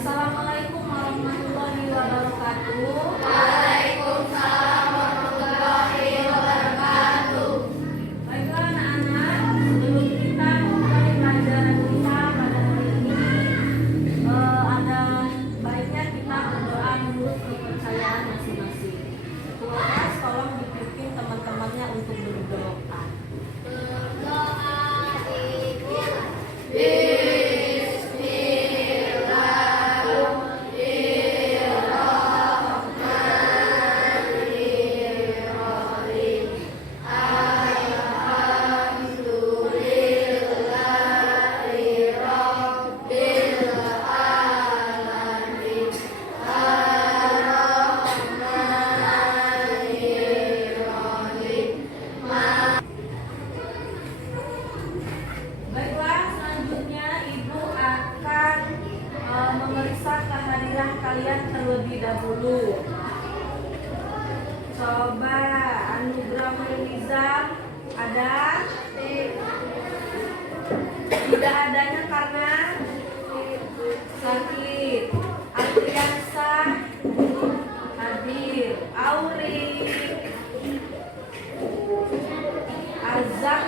Assalamualaikum warahmatullahi wabarakatuh. Waalaikumsalam warahmatullahi wabarakatuh. Baiklah anak-anak, sebelum kita memulai pelajaran kita pada hari ini, ada baiknya kita berdoa menurut kepercayaan masing-masing. Ketua kelas tolong dipimpin teman-temannya untuk berdoa. Baiklah, selanjutnya Ibu akan memeriksa kehadiran kalian terlebih dahulu. Coba Anugrah Melizam ada? Tidak adanya karena sakit. Adriansa hadir. Auri, Azam,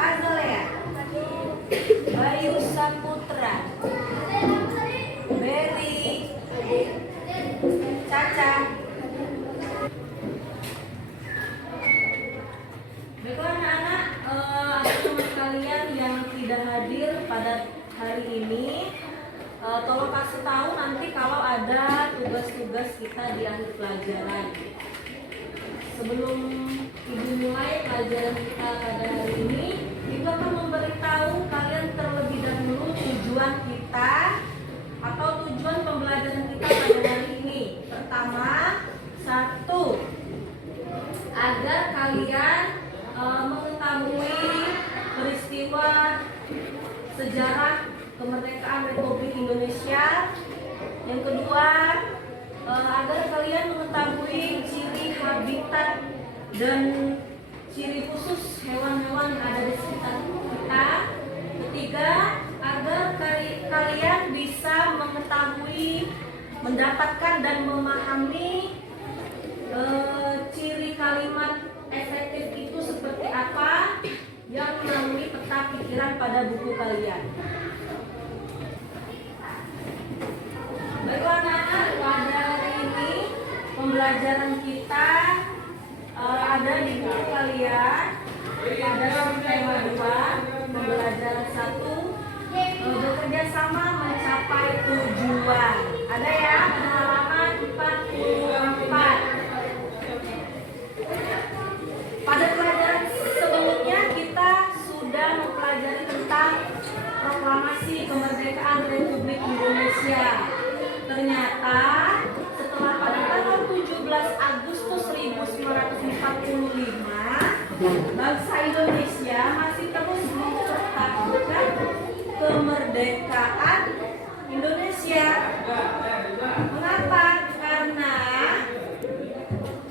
Azalea, Bayu Saputra, Berry, Caca. Baiklah anak-anak, ada teman kalian yang tidak hadir pada hari ini, tolong kasih tahu nanti kalau ada tugas-tugas kita di akhir pelajaran. Sebelum Ibu mulai pelajaran kita pada hari ini, Ibu akan memberitahu kalian terlebih dahulu tujuan kita atau tujuan pembelajaran kita pada hari ini. Pertama, satu, agar kalian mengetahui peristiwa sejarah kemerdekaan Republik Indonesia. Yang kedua, agar kalian mengetahui ciri habitat dan ciri khusus hewan-hewan yang ada di sekitar kita. Ketiga, agar kalian bisa mengetahui, mendapatkan dan memahami ciri kalimat efektif itu seperti apa yang melalui peta pikiran pada buku kalian. Baiklah anak-anak, pada hari ini pembelajaran kita ada di buku kalian. Ada tema 2, pembelajaran 1, bekerja sama mencapai tujuan. Ada ya, pada halaman 44. Pada pelajaran sebelumnya kita sudah mempelajari tentang proklamasi kemerdekaan Republik Indonesia. Ternyata setelah pada tanggal 17 Agustus 1945, bangsa Indonesia masih terus mempertahankan kemerdekaan Indonesia. Mengapa? Karena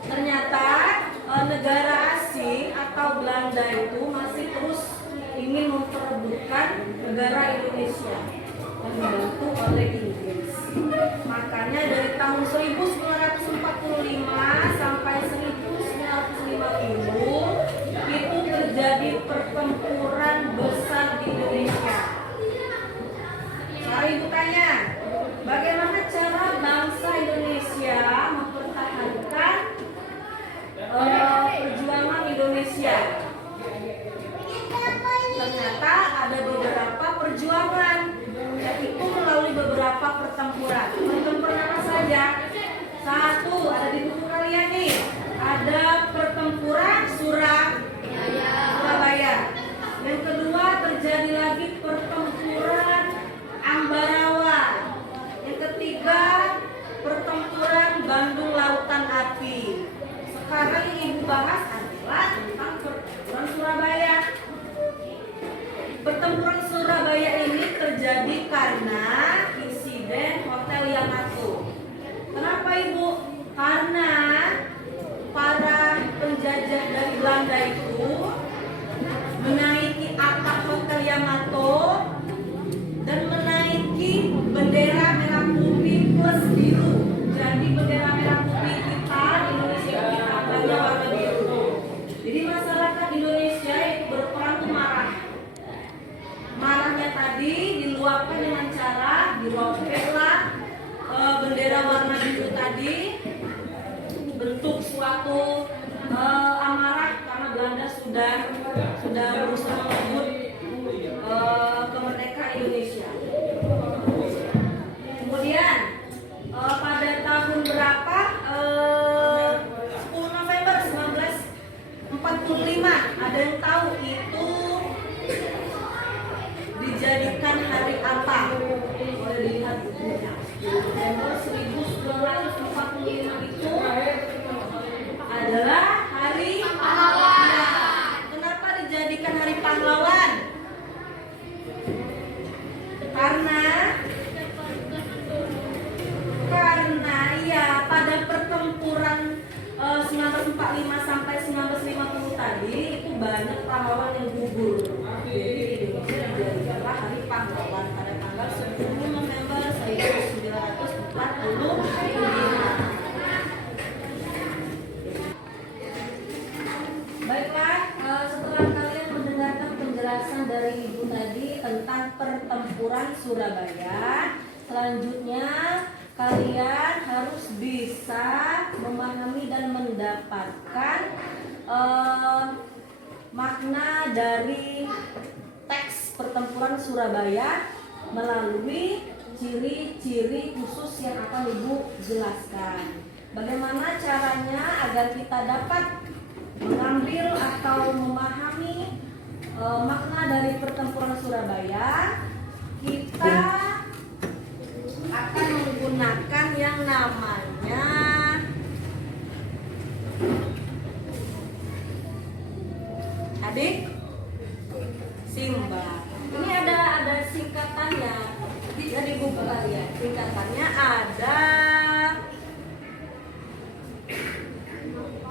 ternyata negara asing atau Belanda itu masih terus ingin memperebutkan negara Indonesia yang dibantu oleh Inggris. Makanya dari tahun 1945 sampai 1950 itu terjadi pertempuran besar di Indonesia. Sekarang Ibu tanya, bagaimana cara bangsa Indonesia mempertahankan perjuangan Indonesia? Ternyata ada beberapa perjuangan, yaitu melalui beberapa pertempuran. Pertempuran apa saja? Satu, ada di buku kalian nih. Ada pertempuran Surabaya. Yang kedua, terjadi lagi pertempuran Ambarawa. Yang ketiga, pertempuran Bandung Lautan Api. Sekarang yang Ibu bahas adalah tentang pertempuran Surabaya. Pertempuran Surabaya ini terjadi karena insiden hotel yang dirobeklah bendera warna biru tadi, bentuk suatu amarah karena Belanda sudah berusaha merebut kemerdekaan Indonesia. Kemudian pada tahun berapa? 10 November 1945. Ada yang tahu itu dijadikan hari apa? Boleh dilihat bukunya. November 1945 itu adalah hari pahlawan. Kenapa dijadikan hari pahlawan? Karena ya pada pertempuran 1945 sampai 1950 tadi itu banyak pahlawan yang gugur. Jadi Indonesia dijadikanlah hari pahlawan pada tanggal 10 November 1945. Baiklah, setelah kalian mendengarkan penjelasan dari Ibu tadi tentang pertempuran Surabaya, selanjutnya kalian harus bisa memahami dan mendapatkan makna dari teks pertempuran Surabaya melalui ciri-ciri khusus yang akan Ibu jelaskan. Bagaimana caranya agar kita dapat mengambil atau memahami makna dari pertempuran Surabaya? Kita akan menggunakan yang namanya adik Simba. Ini ada singkatannya dari buku kalian. Singkatannya ada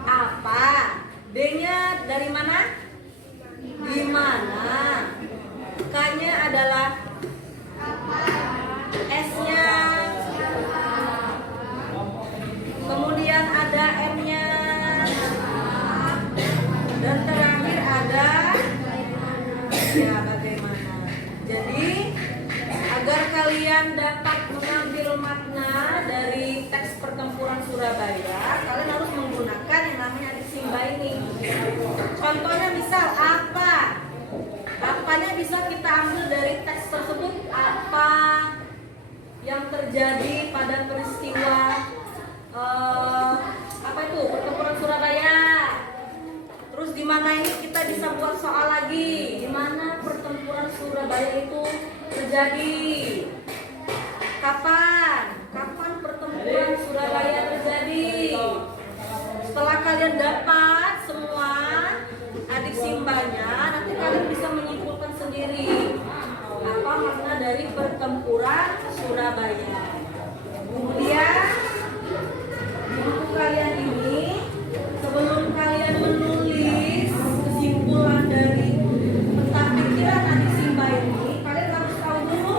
apa? D-nya dari mana? Di mana? K-nya adalah S-nya. Kemudian ada M-nya. Dan terakhir ada ya bagaimana. Jadi agar kalian dapat mengambil makna dari teks pertempuran Surabaya, kalian harus menggunakan yang namanya adik Simba ini. Contohnya misal apa? Apanya bisa kita ambil dari teks tersebut? Apa yang terjadi pada peristiwa apa itu pertempuran Surabaya? Terus di mana ini kita bisa buat soal lagi? Di mana pertempuran Surabaya itu terjadi? Kapan? Kapan pertempuran Surabaya terjadi? Setelah kalian dapat semua adik Simbanya, nanti kalian bisa menyimpulkan sendiri apa makna dari pertempuran Surabaya. Kemudian di buku kalian ini, sebelum kalian menulis kesimpulan dari peta pikiran adik Simba ini, kalian harus tahu dulu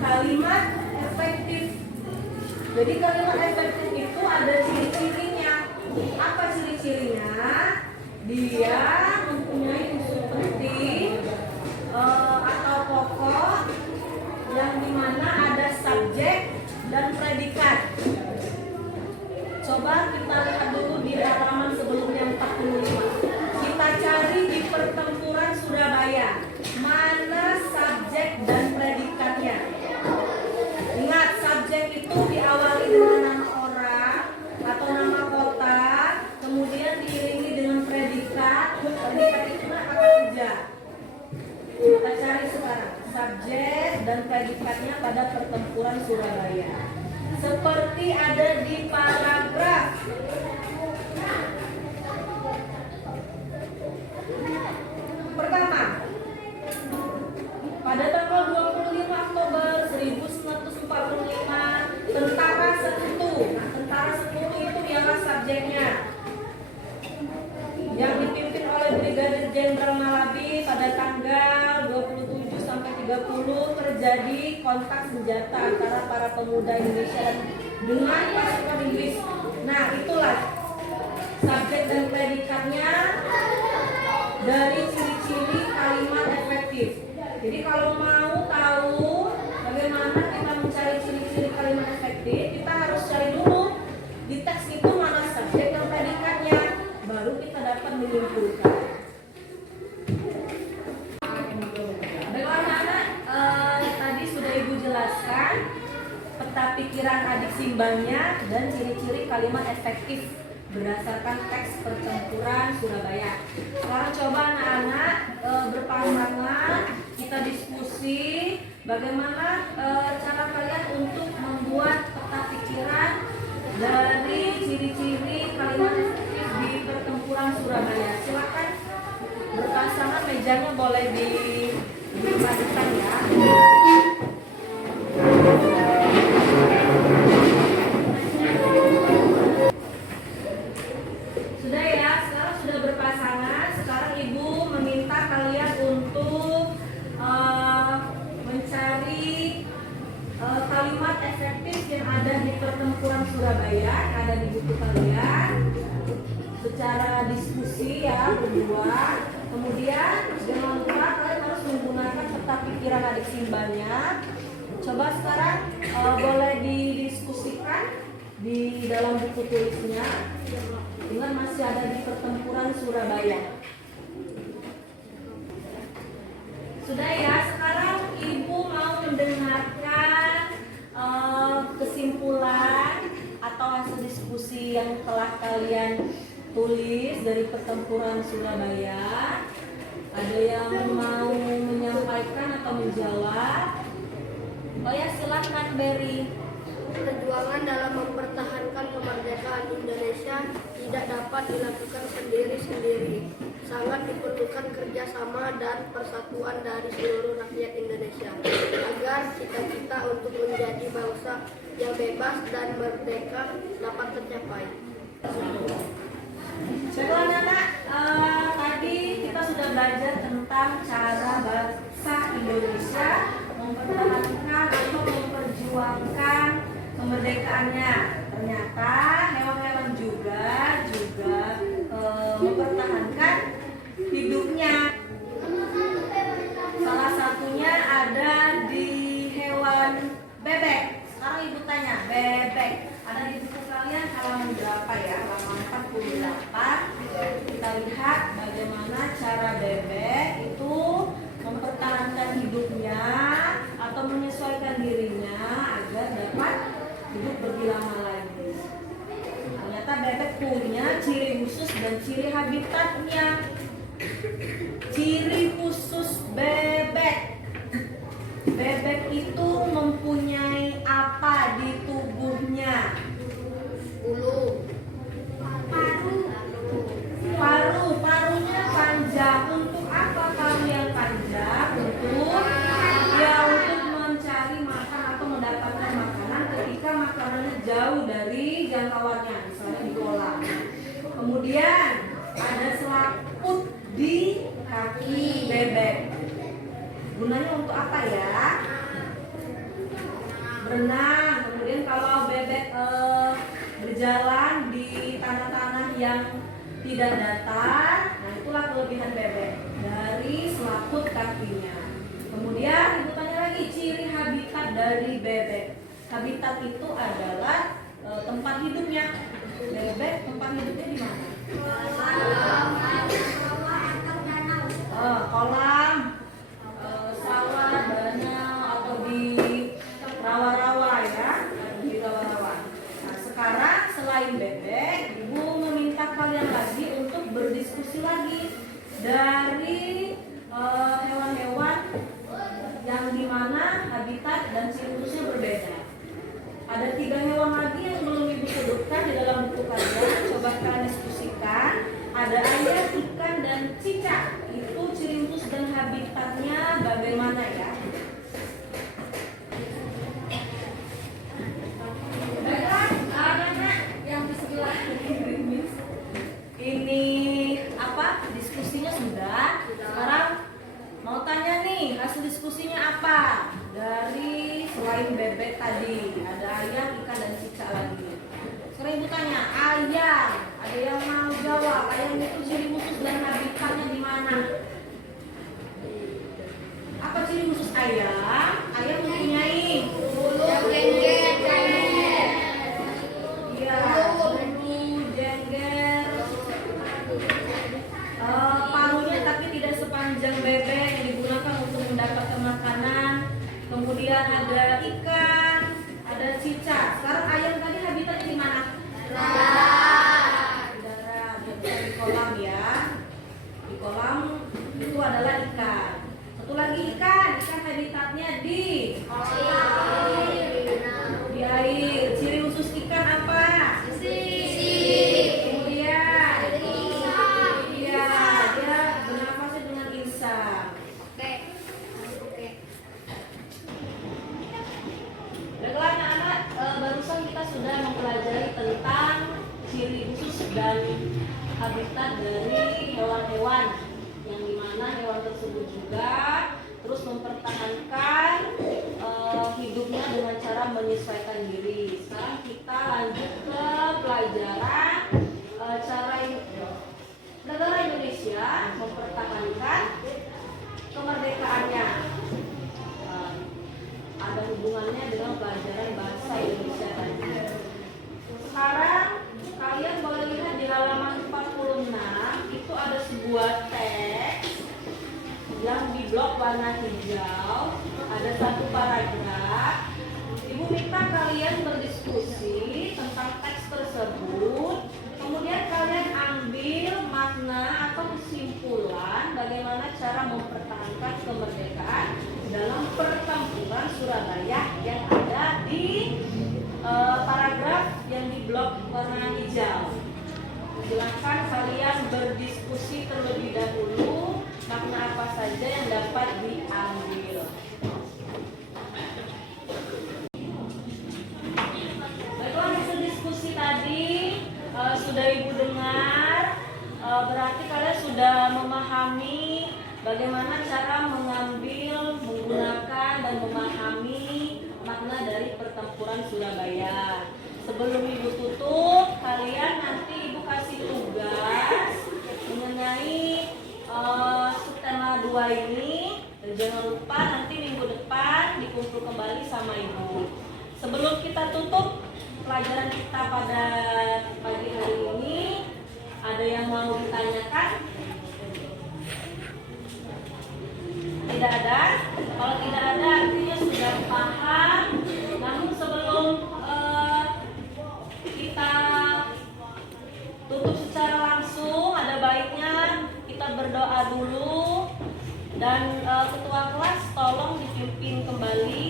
kalimat efektif. Jadi kalimat efektif itu ada ciri-cirinya. Apa ciri-cirinya? Dia mempunyai unsur penting atau pokok yang dimana ada subjek dan predikat. Coba kita lihat dulu di halaman sebelumnya 45. Kita cari di pertempuran Surabaya mana subjek dan predikatnya. Ingat, subjek itu diawali dengan nama orang atau nama kota, kemudian diiringi dengan predikat. Predikat itu apa kerja? Kita cari sekarang subjek dan predikatnya pada pertempuran Surabaya. Seperti ada di paragraf pertama. Pada tanggal 25 Oktober 1945, Tentara Sekutu. Nah, Tentara Sekutu itu ialah subjeknya, yang dipimpin oleh Brigadir Jenderal Malabi. Pada tanggal 27 sampai 30 terjadi kontak senjata antara para pemuda Indonesia dengan pasukan Inggris. Nah, itulah subjek dan predikatnya dari ciri-ciri kalimat efektif. Jadi kalau mau tahu bagaimana kita mencari peta pikiran adik simbanya dan ciri-ciri kalimat efektif berdasarkan teks pertempuran Surabaya. Sekarang coba anak-anak berpasangan, kita diskusi bagaimana cara kalian untuk membuat peta pikiran dari ciri-ciri kalimat efektif di pertempuran Surabaya. Silakan berpasangan, mejanya boleh dipadukan ya. Sudah ya, sekarang sudah berpasangan. Sekarang ibu meminta kalian untuk mencari kalimat efektif yang ada di pertempuran Surabaya, yang ada di buku kalian, secara diskusi ya berdua. Kemudian jangan lupa kalian harus menggunakan peta pikiran adik simbanya. Coba sekarang boleh didiskusikan di dalam buku tulisnya. Ingat masih ada di pertempuran Surabaya. Sudah ya, sekarang ibu mau mendengarkan kesimpulan atau hasil diskusi yang telah kalian tulis dari pertempuran Surabaya. Ada yang mau menyampaikan atau menjawab? Oh ya, silakan Berry. Perjuangan dalam mempertahankan kemerdekaan Indonesia tidak dapat dilakukan sendiri-sendiri. Sangat diperlukan kerjasama dan persatuan dari seluruh rakyat Indonesia agar cita-cita untuk menjadi bangsa yang bebas dan merdeka dapat tercapai. Coba anak-anak, tadi kita sudah belajar tentang cara bangsa Indonesia mempertahankan atau memperjuangkan kemerdekaannya. Ternyata hewan-hewan juga mempertahankan hidupnya. Salah satunya ada di hewan bebek. Sekarang ibu tanya, bebek ada di buku kalian halaman berapa ya? Halaman 48. Kita lihat bagaimana cara bebek itu mempertahankan hidupnya atau menyesuaikan dirinya agar dapat hidup lebih lama lagi. Ternyata bebek punya ciri khusus dan ciri habitatnya. Ciri khusus bebek. Bebek itu mempunyai apa di tubuhnya? Bulu. Parunya panjang. Untuk apa paru yang panjang? Untuk mencari makan atau mendapatkan makanan ketika makanannya jauh dari jangkauannya, misalnya di kolam. Kemudian ada selaput di kaki bebek. Gunanya untuk apa ya? Berenang. Kemudian kalau bebek berjalan di tanah-tanah yang tidak datar, nah itulah kelebihan bebek dari selaput kakinya. Kemudian ibu tanya lagi ciri habitat dari bebek. Habitat itu adalah tempat hidupnya. Bebek tempat hidupnya di mana? Kolam, sawah, danau, atau di rawa-rawa ya, di rawa-rawa. Nah, sekarang selain bebek, ibu meminta kalian lagi untuk berdiskusi lagi dari hewan-hewan yang dimana habitat dan ciri khususnya berbeda. Ada 3 hewan lagi yang belum ibu sebutkan di dalam buku kalian. Coba kalian diskusikan. Ada ayam, ikan, dan cicak. Itu ciri khusus dan habitatnya bagaimana ya? Baiklah, anak-anak yang di sebelah ini apa? Diskusinya sudah. Sekarang mau tanya nih, hasil diskusinya apa? Dari selain bebek tadi, ada ayam, ikan, dan cicak lagi. Sekarang ibu tanya, ayam, ada yang mau jawab? Ayam itu ciri khusus dan habitatnya di mana? Apa ciri khusus ayam? Ayam mempunyai Bulu, jengger, iya, bulu, jengger, parunya tapi tidak sepanjang bebek yang digunakan untuk mendapatkan makanan. Kemudian ada ikan, ada ada cicak. Sekarang ayam tadi habitatnya di mana? Di darat, bukan di kolam ya. Di kolam itu adalah ikan. Satu lagi ikan habitatnya di air. Ciri khusus ikan apa? Kemudian iya, dia bernafasnya dengan insang. Baiklah anak-anak, barusan kita sudah mempelajari tentang ciri khusus dan habitat dari hewan-hewan, yang dimana hewan tersebut juga terus mempertahankan hidupnya dengan cara menyesuaikan diri. Sekarang kita lanjut ke pelajaran cara negara Indonesia mempertahankan kemerdekaannya. Ada hubungannya dengan pelajaran bahasa Indonesia tadi. Sekarang kalian boleh lihat di halaman 46 itu ada sebuah teks yang di blok warna hijau, ada satu paragraf. Ibu minta kalian berdiskusi tentang teks tersebut, kemudian kalian ambil makna atau kesimpulan bagaimana cara mempertahankan kemerdekaan dalam pertempuran Surabaya yang ada di paragraf yang di blok warna hijau. Silakan kalian berdiskusi terlebih dahulu makna apa saja yang dapat diambil. Baiklah, hasil diskusi tadi sudah ibu dengar, berarti kalian sudah memahami bagaimana cara mengambil, menggunakan dan memahami makna dari pertempuran Surabaya. Sebelum ibu tutup, kalian nanti ibu kasih tugas mengenai subtema 2 ini. Dan jangan lupa nanti minggu depan dikumpul kembali sama ibu. Sebelum kita tutup pelajaran kita pada pagi hari ini, ada yang mau ditanyakan? Tidak ada? Kalau tidak ada artinya sudah paham. Namun sebelum kita tutup secara langsung, ada baiknya kita berdoa dulu. Dan ketua kelas tolong dipimpin kembali